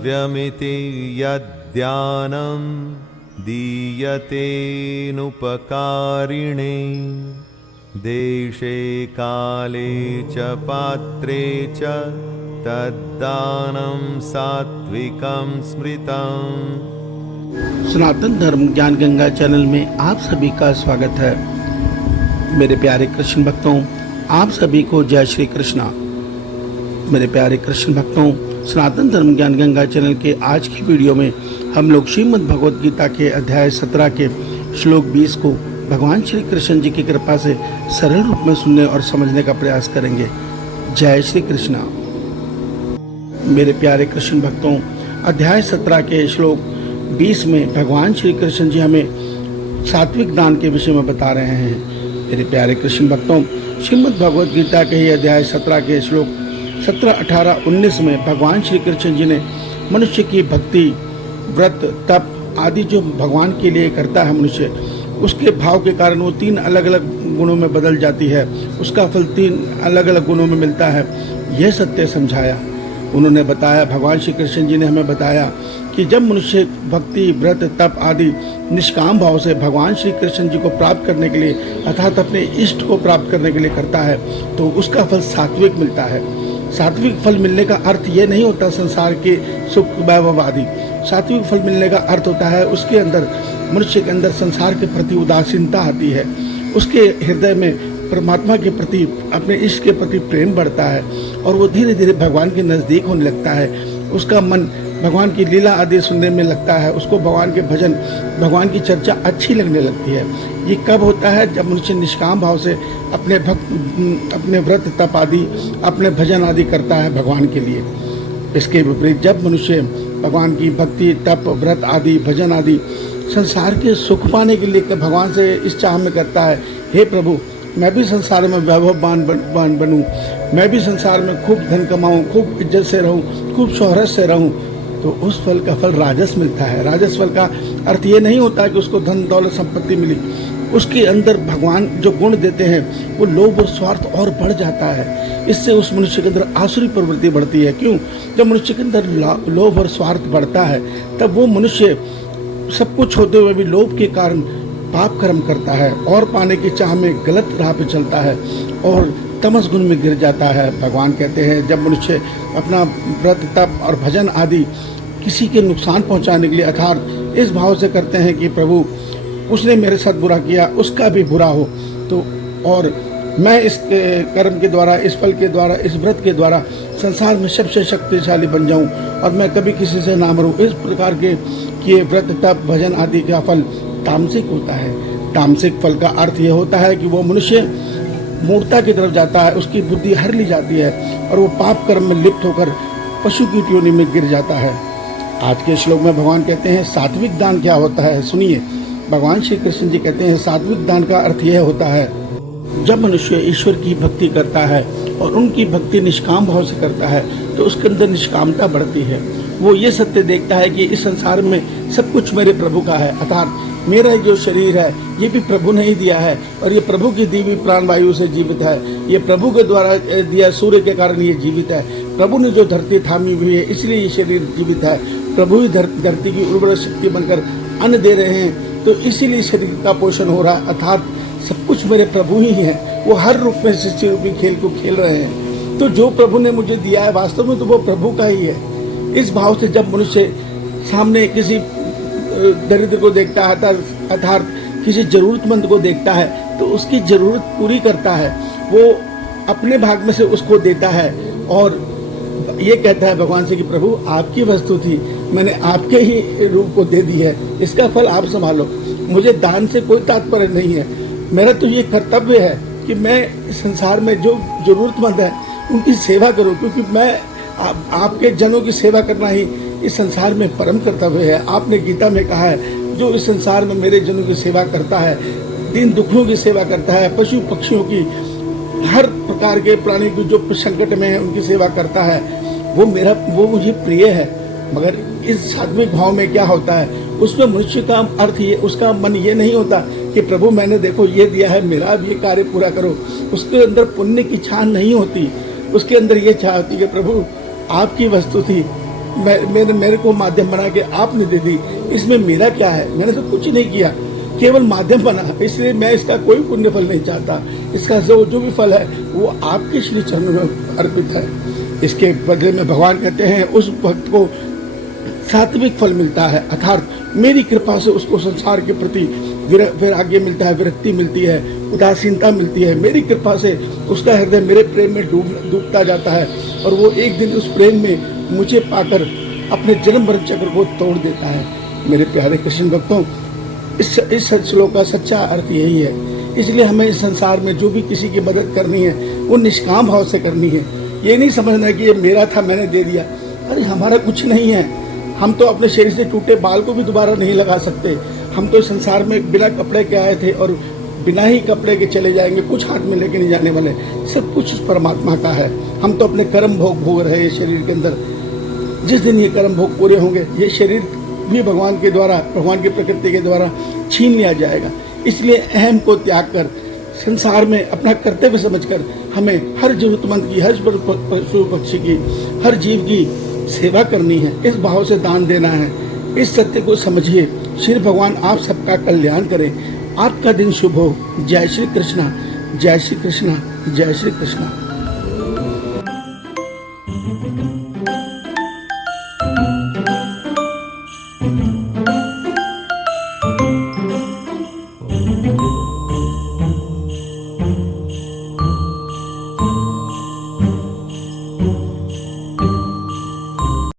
द्रव्यमिति यद्दानं दीयतेनुपकारिणे देशे काले च पात्रे च तद्दानं सात्विकं स्मृतम्। सनातन धर्म ज्ञान गंगा चैनल में आप सभी का स्वागत है। मेरे प्यारे कृष्ण भक्तों, आप सभी को जय श्री कृष्णा। मेरे प्यारे कृष्ण भक्तों, सनातन धर्म ज्ञान गंगा चैनल के आज की वीडियो में हम लोग श्रीमद् भगवद गीता के अध्याय 17 के श्लोक 20 को भगवान श्री कृष्ण जी की कृपा से सरल रूप में सुनने और समझने का प्रयास करेंगे। जय श्री कृष्णा। मेरे प्यारे कृष्ण भक्तों, अध्याय 17 के श्लोक 20 में भगवान श्री कृष्ण जी हमें सात्विक दान के विषय में बता रहे हैं। मेरे प्यारे कृष्ण भक्तों, श्रीमद् भगवद गीता के ही अध्याय 17 के श्लोक 17, 18, 19 में भगवान श्री कृष्ण जी ने मनुष्य की भक्ति, व्रत, तप आदि जो भगवान के लिए करता है मनुष्य, उसके भाव के कारण वो 3 अलग अलग गुणों में बदल जाती है, उसका फल 3 अलग अलग गुणों में मिलता है, यह सत्य समझाया। उन्होंने बताया, भगवान श्री कृष्ण जी ने हमें बताया कि जब मनुष्य भक्ति, व्रत, तप आदि निष्काम भाव से भगवान श्री कृष्ण जी को प्राप्त करने के लिए अर्थात अपने इष्ट को प्राप्त करने के लिए करता है तो उसका फल सात्विक मिलता है। सात्विक फल मिलने का अर्थ ये नहीं होता संसार के सुख वैभव आदि। सात्विक फल मिलने का अर्थ होता है उसके अंदर, मनुष्य के अंदर संसार के प्रति उदासीनता आती है, उसके हृदय में परमात्मा के प्रति, अपने इष्ट के प्रति प्रेम बढ़ता है और वो धीरे धीरे भगवान के नज़दीक होने लगता है। उसका मन भगवान की लीला आदि सुनने में लगता है, उसको भगवान के भजन, भगवान की चर्चा अच्छी लगने लगती है। ये कब होता है? जब मनुष्य निष्काम भाव से अपने व्रत, तप आदि, अपने भजन आदि करता है भगवान के लिए। इसके विपरीत जब मनुष्य भगवान की भक्ति, तप, व्रत आदि, भजन आदि संसार के सुख पाने के लिए भगवान से इस चाह में करता है, हे प्रभु मैं भी संसार में वैभववान बनूं, मैं भी संसार में खूब धन कमाऊं, खूब इज्जत से रहूं, खूब शोहरत से रहूं, तो उस फल का फल राजस मिलता है। राजस फल का अर्थ ये नहीं होता कि उसको धन दौलत संपत्ति मिली, उसके अंदर भगवान जो गुण देते हैं वो लोभ और स्वार्थ और बढ़ जाता है। इससे उस मनुष्य के अंदर आसुरी प्रवृत्ति बढ़ती है। क्यों? जब मनुष्य के अंदर लोभ और स्वार्थ बढ़ता है तब वो मनुष्य सब कुछ होते हुए भी लोभ के कारण पाप कर्म करता है और पाने की चाह में गलत राह पे चलता है और तमस गुण में गिर जाता है। भगवान कहते हैं जब मनुष्य अपना व्रत, तप और भजन आदि किसी के नुकसान पहुंचाने के लिए अर्थात इस भाव से करते हैं कि प्रभु उसने मेरे साथ बुरा किया, उसका भी बुरा हो, तो और मैं इस कर्म के द्वारा, इस फल के द्वारा, इस व्रत के द्वारा संसार में सबसे शक्तिशाली बन जाऊं और मैं कभी किसी से ना मरूं, इस प्रकार के किए व्रत, तप, भजन आदि का फल तामसिक होता है। तामसिक फल का अर्थ यह होता है कि वो मनुष्य मूर्खता की तरफ जाता है, उसकी बुद्धि हर ली जाती है और वो पाप कर्म में लिप्त होकर पशु की योनि में गिर जाता है। आज के श्लोक में भगवान कहते हैं सात्विक दान क्या होता है, सुनिए। भगवान श्री कृष्ण जी कहते हैं सात्विक दान का अर्थ यह होता है जब मनुष्य ईश्वर की भक्ति करता है और उनकी भक्ति निष्काम भाव से करता है तो उसके अंदर निष्कामता बढ़ती है। वो ये सत्य देखता है कि इस संसार में सब कुछ मेरे प्रभु का है, अर्थात मेरा जो शरीर है ये भी प्रभु ने ही दिया है और ये प्रभु की दी हुई प्राणवायु से जीवित है, ये प्रभु के द्वारा दिया सूर्य के कारण ये जीवित है, प्रभु ने जो धरती थामी हुई है इसलिए ये शरीर जीवित है, प्रभु ही धरती की उर्वरक शक्ति बनकर अन्न दे रहे हैं तो इसीलिए शरीर का पोषण हो रहा है, अर्थात सब कुछ मेरे प्रभु ही है। वो हर रूप में सृष्टि रूपी खेल को खेल रहे हैं, तो जो प्रभु ने मुझे दिया है वास्तव में तो वो प्रभु का ही है। इस भाव से जब मनुष्य सामने किसी दरिद्र को देखता है अर्थात किसी जरूरतमंद को देखता है तो उसकी जरूरत पूरी करता है, वो अपने भाग में से उसको देता है और ये कहता है भगवान से कि प्रभु आपकी वस्तु थी, मैंने आपके ही रूप को दे दी है, इसका फल आप संभालो, मुझे दान से कोई तात्पर्य नहीं है। मेरा तो ये कर्तव्य है कि मैं संसार में जो जरूरतमंद है उनकी सेवा करूं, क्योंकि मैं आपके जनों की सेवा करना ही इस संसार में परम कर्तव्य है। आपने गीता में कहा है जो इस संसार में मेरे जनों की सेवा करता है, दीन दुखियों की सेवा करता है, पशु पक्षियों की, हर प्रकार के प्राणी की जो संकट में है उनकी सेवा करता है, वो मुझे प्रिय है। मगर इस सात्विक भाव में क्या होता है, उसमें मनुष्य का अर्थ ये, उसका मन ये नहीं होता कि प्रभु मैंने देखो ये दिया है, मेरा भी ये कार्य पूरा करो। उसके अंदर पुण्य की इच्छा नहीं होती, उसके अंदर ये इच्छा होती कि प्रभु आपकी वस्तु थी, मेरे को माध्यम बना के आपने दे दी, इसमें मेरा क्या है? मैंने तो कुछ नहीं किया, केवल माध्यम बना, इसलिए मैं इसका कोई पुण्य फल नहीं चाहता। इसका जो भी फल है वो आपके श्री चरणों में अर्पित है। इसके बदले में भगवान कहते हैं उस भक्त को सात्विक फल मिलता है, अर्थात मेरी कृपा से उसको संसार के प्रति वैराग्य मिलता है, विरक्ति मिलती है, उदासीनता मिलती है। मेरी कृपा से उसका हृदय मेरे प्रेम में डूबता जाता है और वो एक दिन उस प्रेम में मुझे पाकर अपने जन्म मरण चक्र को तोड़ देता है। मेरे प्यारे कृष्ण भक्तों, इस श्लोक का सच्चा अर्थ यही है। इसलिए हमें इस संसार में जो भी किसी की मदद करनी है वो निष्काम भाव से करनी है। ये नहीं समझना कि ये मेरा था, मैंने दे दिया। अरे हमारा कुछ नहीं है, हम तो अपने शरीर से टूटे बाल को भी दोबारा नहीं लगा सकते। हम तो संसार में बिना कपड़े के आए थे और बिना ही कपड़े के चले जाएंगे, कुछ हाथ में लेके नहीं जाने वाले। सब कुछ उस परमात्मा का है। हम तो अपने कर्म भोग रहे हैं शरीर के अंदर। जिस दिन ये कर्म भोग पूरे होंगे, ये शरीर भी भगवान के द्वारा, भगवान की प्रकृति के द्वारा छीन लिया जाएगा। इसलिए अहम को त्याग कर संसार में अपना कर्तव्य समझकर हमें हर जरूरतमंद की, हर पशु पक्षी की, हर जीव की सेवा करनी है। इस भाव से दान देना है। इस सत्य को समझिए। श्री भगवान आप सबका कल्याण करें। आपका दिन शुभ हो। जय श्री कृष्णा, जय श्री कृष्णा, जय श्री कृष्णा।